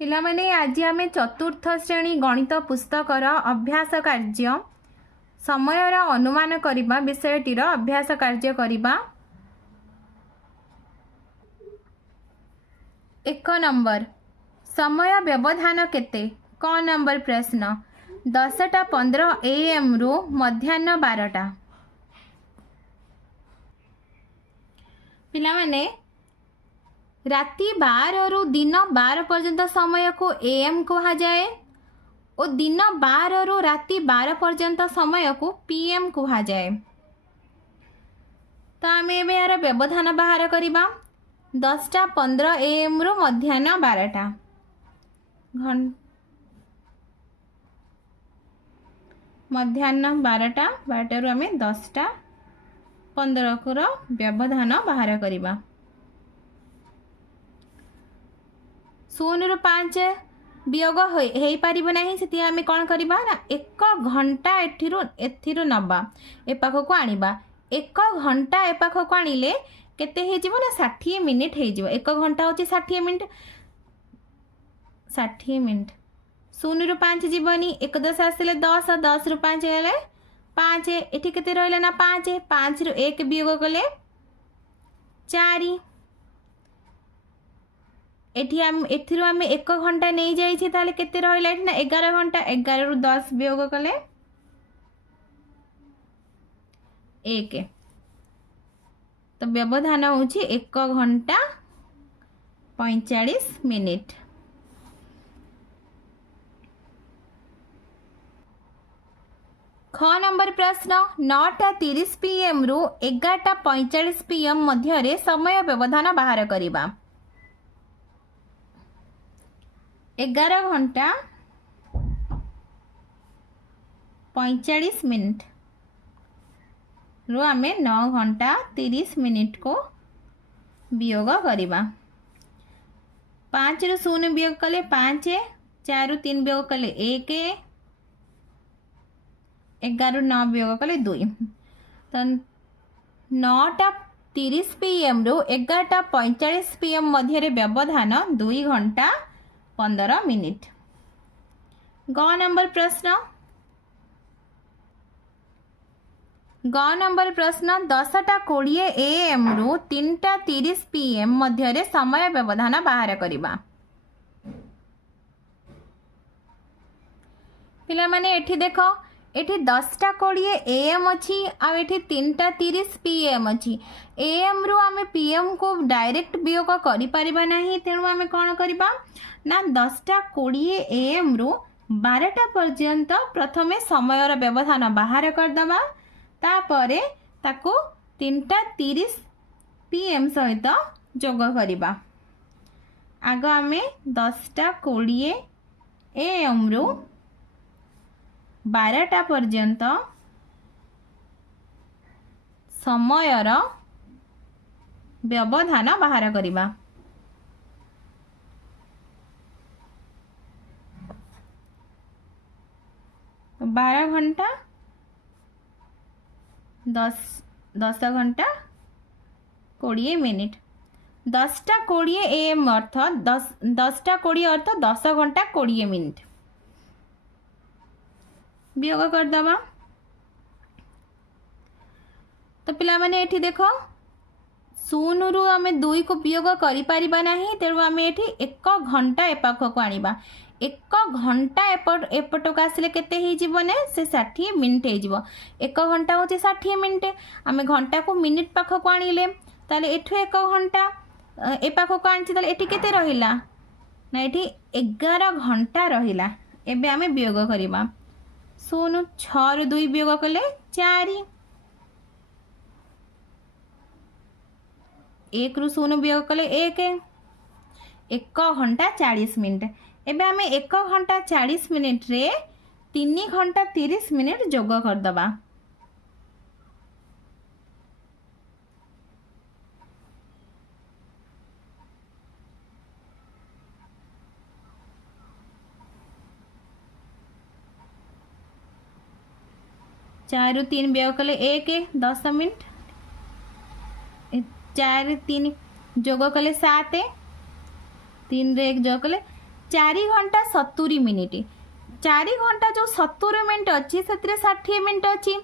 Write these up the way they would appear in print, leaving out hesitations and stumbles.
पिलामाने आज आम चतुर्थ श्रेणी गणित पुस्तकर अभ्यास कार्य समयर अनुमान करने विषयटीर अभ्यास कार्य करवा। 1 नंबर समय व्यवधान केते। क नंबर प्रश्न 10:15 AM रु मध्याह्न 12टा। पिलामाने राति 12 रु दिन 12 पर्यंत समय को AM कहा जाए और दिन 12 रु राति 12 पर्यंत समय को PM कहा जाए। तो आम ए यार व्यवधान बाहर करवा। 10:15 AM रु मध्याह्न 12टा मध्याह्न 12टा रु आम 10:15 को व्यवधान बाहर करवा। 0 रु 5 वियोग हो पार ना से आम कौन करवा ना 1 घंटा एथिरु नबा ए पाख को आनिबा। 1 घंटा ए पाख को आनिले केते हे जीवो ना 60 मिनिट हे जीवो। 1 घंटा होची 60 मिनिट 60 मिनिट। 0 रु 5 जीवनी 1 10 आसिले 10 10 रु 5 गले 5 एठी केते रहले ना 5 5 रु 1 वियोग कले 4 एठी आम एथिरु आम 1 घंटा नहीं जाइछि ताले केते रहला एठी ना 11 घंटा 11 रु 10 वियोग कले 1 तो व्यवधान होछि 1 घंटा 45 मिनिट। ख नंबर प्रश्न 9:30 PM रु 11:45 PM मध्य समय व्यवधान बाहर करवा। 11 घंटा 45 मिनिट रु आम 9 घंटा 30 मिनिट को वियोग करवा। 5 रु 0 वियोग कले 5 4 रु 3 वियोग कले 1 11 रु 9 वियोग कले 2 तो 9:30 PM रु 11:45 PM मध्य व्यवधान 2 घंटा 15 मिनिट। ग नंबर प्रश्न 10:20 AM रु 3:30 PM मध्य समय व्यवधान बाहर करवा। पिला माने एठी देखो एठी 10:20 AM अच्छी आ एठी 3:30 PM अच्छी। AM रु आमे PM को डायरेक्ट वियोग करि परिबा नाही तेणु आमे कोन करबा ना 10:20 AM रु 12टा पर्यंत प्रथमे समयर व्यवधान बाहर कर दबा तापरे ताको 3:30 PM सहित जोग करिबा। आग आमे 10:20 AM रु 12टा पर्यंत समयर व्यवधान बाहर करवा। 12 घंटा 10 घंटा 20 मिनिट। 10:20 AM अर्थ 10:20 अर्थ 10 घंटा 20 मिनिट वियोग करदबा। तो पिला माने एठी देखो 0 रु आमे 2 को वियोग करि परिबा नाही तेणु आमे एठी 1 घंटा ए पाख को आनिबा। 1 घंटा एपट को आसिले केते हे जीवो ने से 60 मिनिट हे जीवो। 1 घंटा होचे 60 मिनिट आमे घंटा को मिनिट पाख को आनिले ताले एठु 1 घंटा ए पाख को आनछि ताले एठी केते रहिला ना एठी 11 घंटा रहिला। एबे आमे वियोग करिबा। 0 6 रु 2 वियोग कले 4 1 रु 0 वियोग कले 1 1 घंटा 40 मिनिट। एबे आमे 1 घंटा 40 मिनिट रे 3 घंटा 30 मिनिट जोग कर दबा। चार रु 3 वियोग कले 1 10 मिनिट 4 3 जोग कले 7 3 रे 1 जोग कले 4 घंटा 70 मिनिट 4 घंटा जो 70 मिनिट अच्छी से 60 मिनिट अच्छी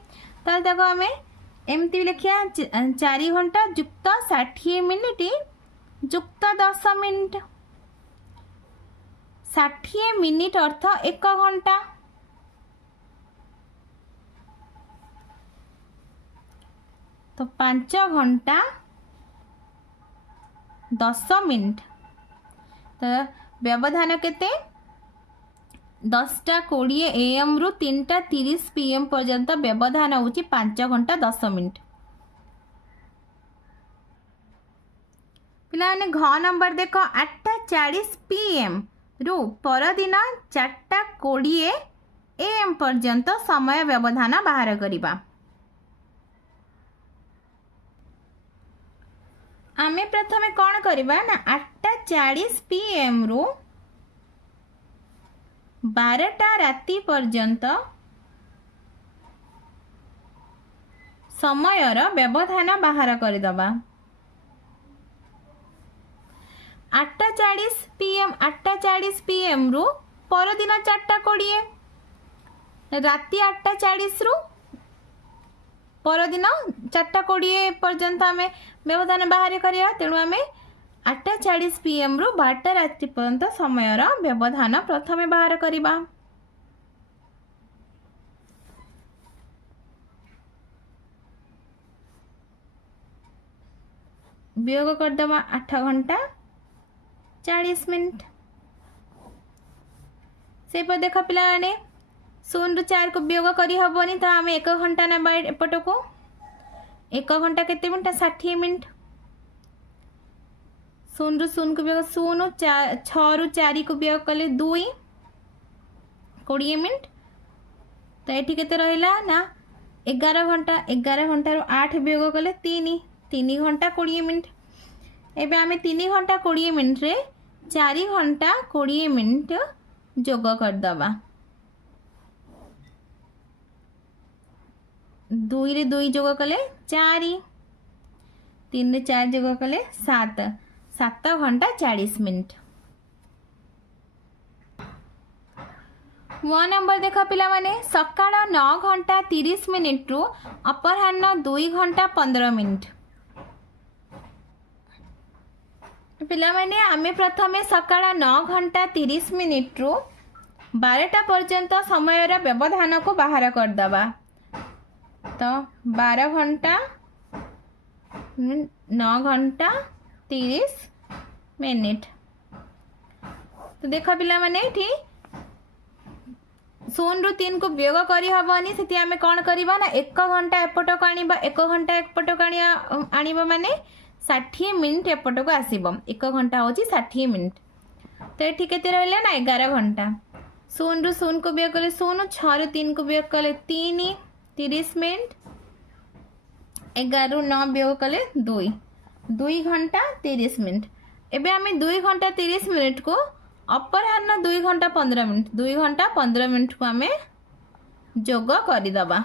तो देखो आम एमती लिखा 4 घंटा जुक्त 60 मिनिट जुक्त 10 मिनिट 60 मिनिट अर्थ 1 घंटा तो 5 घंटा 10 मिनिट तो व्यवधान केते 10:20 AM रु 3:30 PM पर्यंत व्यवधान होची 5 घंटा 10 मिनिट। पिलाने घ नंबर देख 8:40 PM रु परदिन 4:20 AM पर्यंत समय व्यवधान बाहर करिबा। आमे प्रथमे कौन करिबा ना 8:40 PM रु 12टा राति पर्यंत समयर व्यवधान बाहर करदबा। 8:40 PM 8:40 PM रु परदिन 4:20 राति 8:40 रु परदिन 4:20 पर्यंत आम व्यवधान बाहर करिया तेणु आम 8:40 PM रु 12टा राति पर्यंत समयर व्यवधान प्रथमे बाहर करिबा। वियोग करदबा 8 घंटा 40 मिनिट से पर देख पिला माने 0 रु 4 को वियोग करी हबनी तो आम 1 घंटा ना एपट को 1 घंटा केते मिनिट 60 मिनिट 0 रु 0 को वियोग 0 6 रु 4 को वियोग कले 2 20 मिनिट तो ये केते रहिला ना 11 घंटा रु 8 वियोग कले 3 घंटा 20 मिनिट। एबे आमे 3 घंटा 20 मिनिट रे 4 घंटा 20 मिनिट जोग करदबा। 2 रे 2 जोग कले 4 3 रे 4 जोग कले 7 घंटा 40 मिनिट। 1 नंबर देख पिला माने सकाळ 9 घंटा 30 मिनिट रु अपराह्न 2 घंटा 15 मिनिट। पिला माने आमे प्रथमे सकाळ 9 घंटा 30 मिनिट रु 12टा पर्यंत समय व्यवधान को बाहर करदबा। तो 12 घंटा 9 घंटा 30 मिनिट तो देख पिला माने एठी 0 रु 3 को वियोग करी हबनी सेति आमे कोन करबा ना 1 घंटा एपट को आनिबा 1 घंटा एपट को आनिबा माने 60 मिनिट एपट को आसीबो 1 घंटा होची 60 मिनिट तो एठी केते रहले ना 11 घंटा 0 रु 0 को वियोग कले 0 6 रु 3 को वियोग कले 3 30 मिनिट 11 रु 9 वियोग कले 2 घंटा 30 मिनिट। एबे आमे 2 घंटा 30 मिनिट को अपराह्न 2 घंटा 15 मिनिट 2 घंटा 15 मिनिट को आमे जोग करिदबा।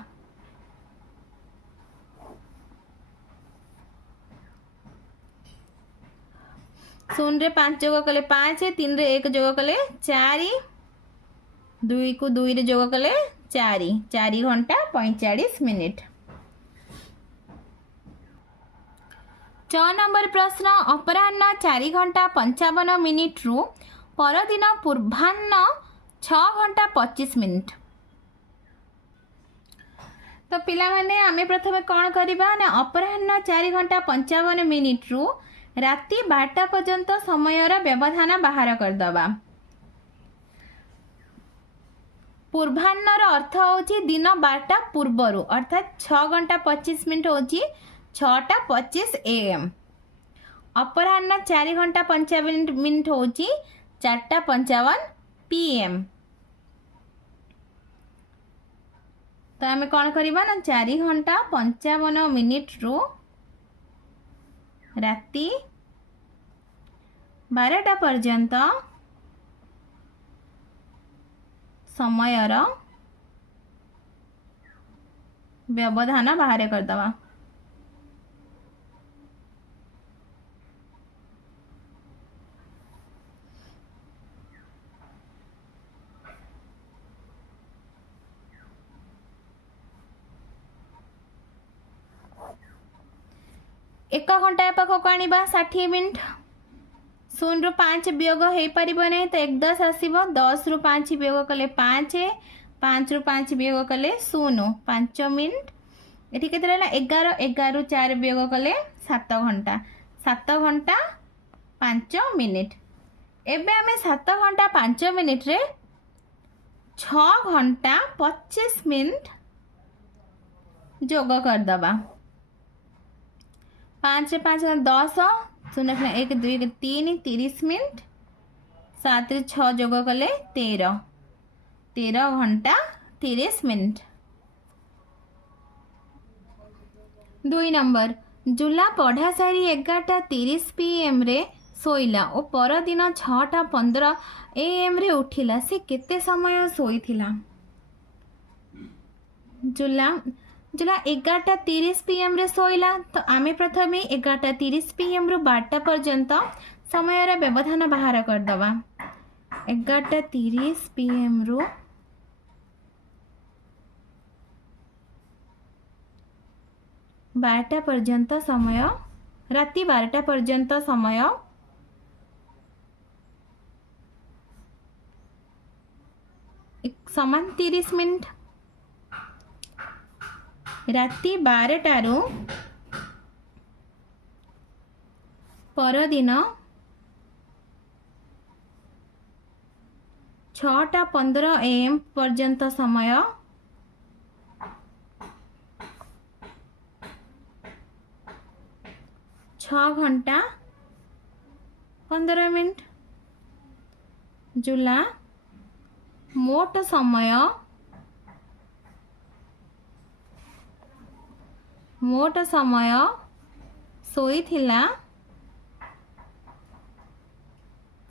शून्य रे 5 जोग कले 5 3 रे 1 जोग कले 4 2 को 2 रे जोग कले 4 घंटा 45 मिनिट। 6 नंबर प्रश्न अपराह्न 4 घंटा 55 मिनिट रु परदिन पूर्वाह्न 6 घंटा 25 मिनिट। तो पिला माने आमे प्रथमे कौन करिबा ना अपराह्न 4 घंटा 55 मिनिट रु राति 12टा पर्यंत समयर व्यवधान बाहर करदबा। पूर्वाह्नर अर्थ होची दिन 12टा पूर्वरु अर्थात 6 घंटा 25 मिनिट होची 6:25 AM। अपराह्न 4 घंटा 55 मिनिट होची 4:55 PM। तो आमे कौन करिबा ना 4 घंटा 55 मिनिट रु राति 12टा पर्यंत समयर व्यवधान बाहर करदबा। एक घंटा ए पाखक आनिबा 60 मिनिट 0 रु 5 वियोग हो पार नहीं तो 1 10 आसो 10 रु 5 वियोग कले 5 5 रु 5 वियोग कले 0 5 मिनिट ये के 11 11 रु 4 वियोग कले 7 घंटा 5 मिनिट एबे आमे 7 घंटा 5 मिनिट रे 6 घंटा 25 मिनिट जोग करदबा 5 रे 5 10 0 1 2 3 30 मिनिट 7 रे 6 जोग कले 13 घंटा 30 मिनिट। 2 नंबर जुला पढ़ा सारी 11:30 PM रे सोइला और पर दिन 6:15 AM रे उठिला से केते समय सोईथिला। जुला 11:30 PM रे सोइला तो आमे प्रथमे 11:30 PM रु 12टा पर्यंत समय रा व्यवधान बाहर कर दबा। 11:30 PM रु 12टा पर्यंत समय राति 12टा पर्यंत समय समान 30 मिनिट राति 12टारू परदिन 6:15 AM पर्यंत समय 6 घंटा 15 मिनिट। जुला मोट समय सोईथिला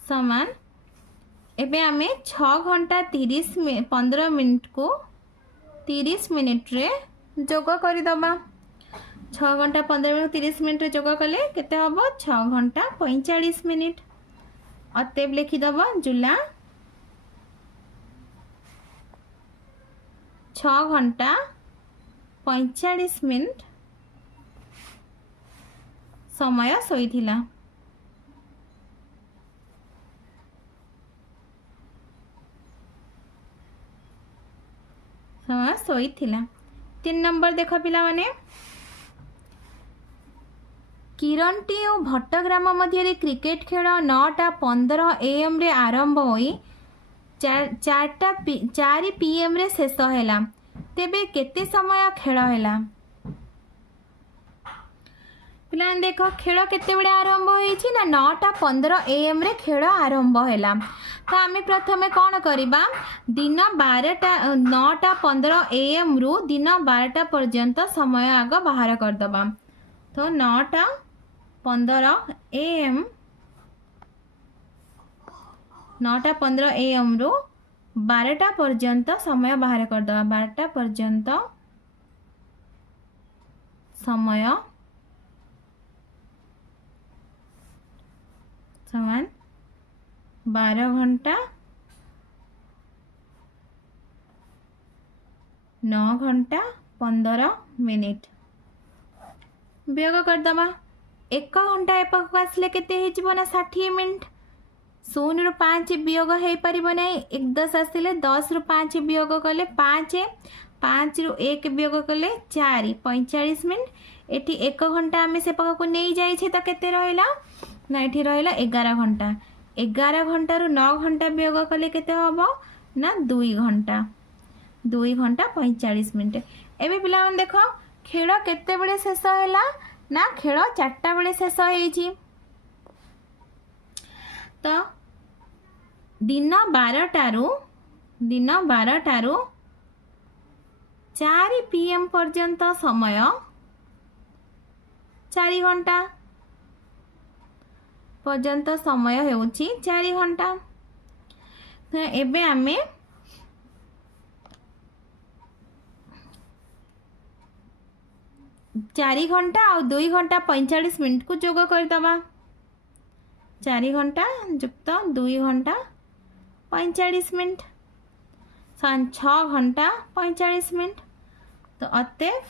समान एबे आमे 6 घंटा 15 मिनिट को 30 मिनिट रे जोग करदबा। 6 घंटा 15 मिनिट 30 मिनिट रे जोग कले केते हबो 6 घंटा 45 मिनिट। अतएव लिखिदबा जुला 6 घंटा 45 मिनिट समय सोईथिला। समय सोईथिला। 3 नंबर देख पिला माने किरणटी और भट्टग्राम मध्य क्रिकेट खेल 9:15 AM रे आरंभ होई 4 PM रे शेष हैला तेबे केते समय खेल हैला। पिला देख खेल केते बड़े आरंभ होईची ना 9:15 AM रे खेल आरंभ हैला तो आमे प्रथमे कौन करिबा दिन 12टा 9:15 AM रु दिन 12टा पर्यंत समय आग बाहर कर दबा। तो 9:15 AM 9:15 AM रु 12टा पर्यंत समय बाहर कर दबा। 12टा पर्यंत समय समान 12 घंटा 9 घंटा 15 मिनिट वियोग करदमा। 1 घंटा एपाख आसले केते हेजिबो ना 60 मिनिट। 0 रु 5 वियोग हो पारिबो नै। 1 10 आसिले 10 रु 5 वियोग कले 5 5 रु 1 वियोग कले 4 45 मिनिट। एठी 1 घंटा आमे से पाख को नै जाई छै त केते रहैला ना एठी रहैला 11 घंटा। 11 घंटा रु 9 घंटा वियोग कले केते हबो ना 2 घंटा 2 घंटा 45 मिनिट। एबे पिला मन देखो खेल केते बेले शेष हैला ना खेल 4टा बेले शेष हेछि। तो दिन 12टारू 4 PM पर्यंत समय 4 घंटा पर्यंत समय हेउछि 4 घंटा। तो एबे आमे 4 घंटा और 2 घंटा 45 मिनिट को जोग करदबा। 4 घंटा युक्त 2 घंटा 45 मिनिट 6 घंटा 45 मिनिट। तो अतएव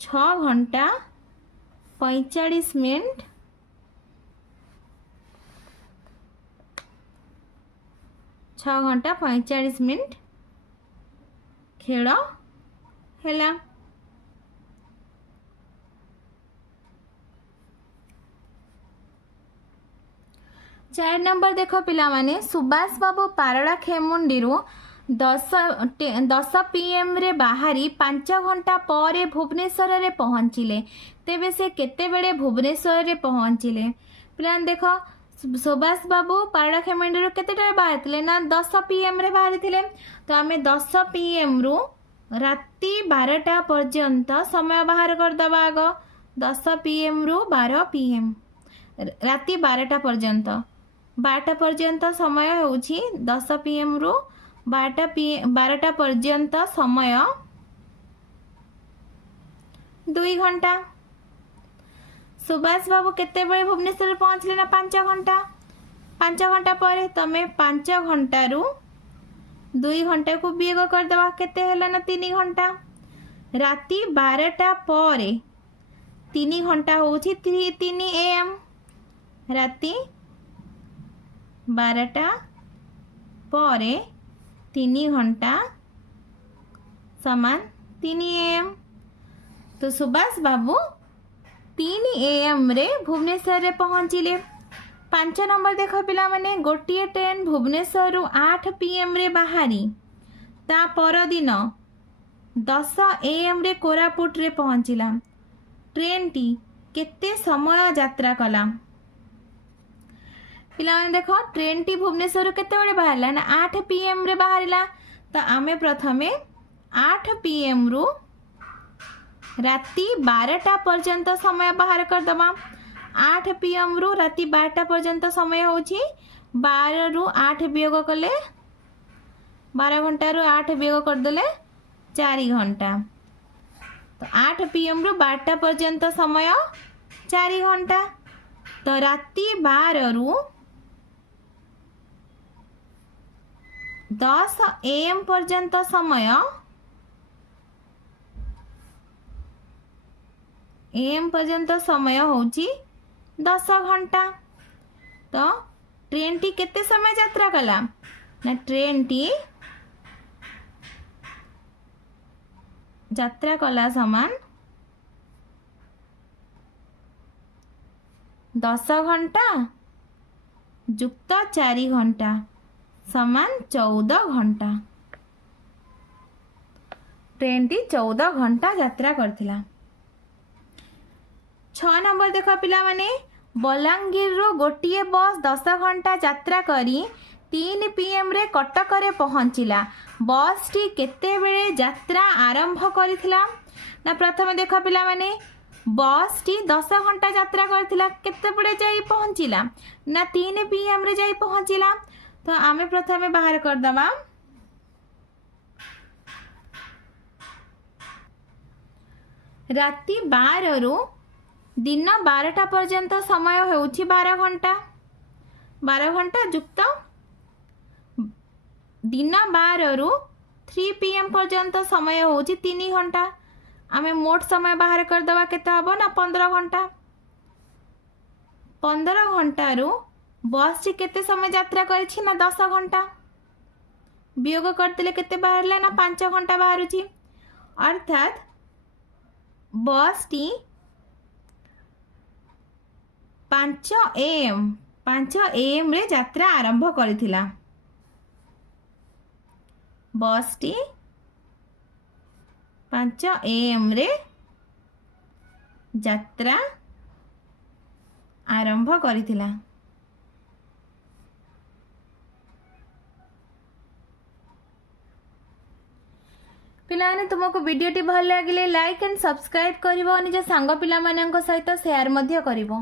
6 घंटा 45 मिनिट 6 घंटा 45 मिनिट खेल हैला। 4 नंबर देख पिला माने सुभाष बाबू पारड़ा खेमुंडी 10 PM रे बाहरी 5 घंटा पर भुवनेश्वर रे पहुँचिले। तेबे से केते बेले भुवनेश्वर रे पहुँचिले पिला देख सुभाष बाबू पारड़ा खेमुंडी केते बाहर ना 10 PM रे बाहरी थिले। तो आमे 10 PM रु राति 12टा पर्यंत समय बाहर कर दबा। आग 10 PM रु 12 PM राति 12टा पर्यंत 12टा पर्यंत समय होउछि 10 PM रु 12टा पर्यंत समय 2 घंटा। सुभाष बाबू केते बेले भुवनेश्वर पहुँचले ना 5 घंटा। 5 घंटा पर तमे 5 घंटा रु 2 घंटा को वियोग कर दबा केते हैला ना 3 घंटा। राति 12टा पर 3 घंटा होउछि 3 AM। राति 12टा पर 3 घंटा समान 3 AM। तो सुभाष बाबू 3 AM रे भुवनेश्वर रे पहुँचिले। 5 नंबर देख पिला माने गोटिए ट्रेन भुवनेश्वर रु 8 PM रे बाहरी ता पर दिन 10 AM रे कोरापुट रे पहुँचिला। ट्रेन टी केते समय यात्रा कला पिला माने देख ट्रेन टी भुवनेश्वर केते बड़े बाहरला ना 8 PM रे बाहरिला। तो आमे प्रथमे 8 PM रु राति 12टा पर्यंत समय बाहर कर दबा। 8 PM रु राति 12टा पर्यंत समय होछि 12 रु 8 वियोग कले 12 घंटा रु 8 वियोग कर देले 4 घंटा। तो 8 PM रु 12टा पर्यंत समय 4 घंटा। तो राति 12 रु 10 AM पर्यंत समय होची 10 घंटा। तो ट्रेन टी केते समय यात्रा कला ना ट्रेन टी यात्रा कला समान 10 घंटा जुक्त 4 घंटा समान 14 घंटा। ट्रेन टी 14 घंटा यात्रा करथिला। 6 नंबर देख पिला माने बलांगीर रो गोटिए बस 10 घंटा यात्रा करी 3 PM रे कटक रे पहुँचिला। बस टी केते बेले यात्रा आरंभ करिथिला ना प्रथमे देख पिला माने बस टी 10 घंटा यात्रा करथिला केते बेले जाई पहुँचिला ना 3 PM रे जाई पहुँचिला। तो आमे प्रथमे बाहर कर दबा। राति 12 रु दिन 12टा पर्यंत समय होउछि 12 घंटा। 12 घंटा जुक्त दिन 12 रु 3 PM पर्यंत समय होउछि 3 घंटा। आमे मोट समय बाहर कर दबा केते हबो ना 15 घंटा। 15 घंटा रु बस टी केते समय यात्रा करिछि ना 10 घंटा। वियोग करतिले केते बाहरला ना 5 घंटा बाहरुछि। अर्थात बस टी 5 AM रे यात्रा आरंभ करिथिला। बस टी 5 AM रे यात्रा आरंभ करिथिला। पिलाने तुमको वीडियोटी भल लगे लाइक एंड सब्सक्राइब करिवो निज सांग पिला मानक सहित शेयर मध्य करिवो।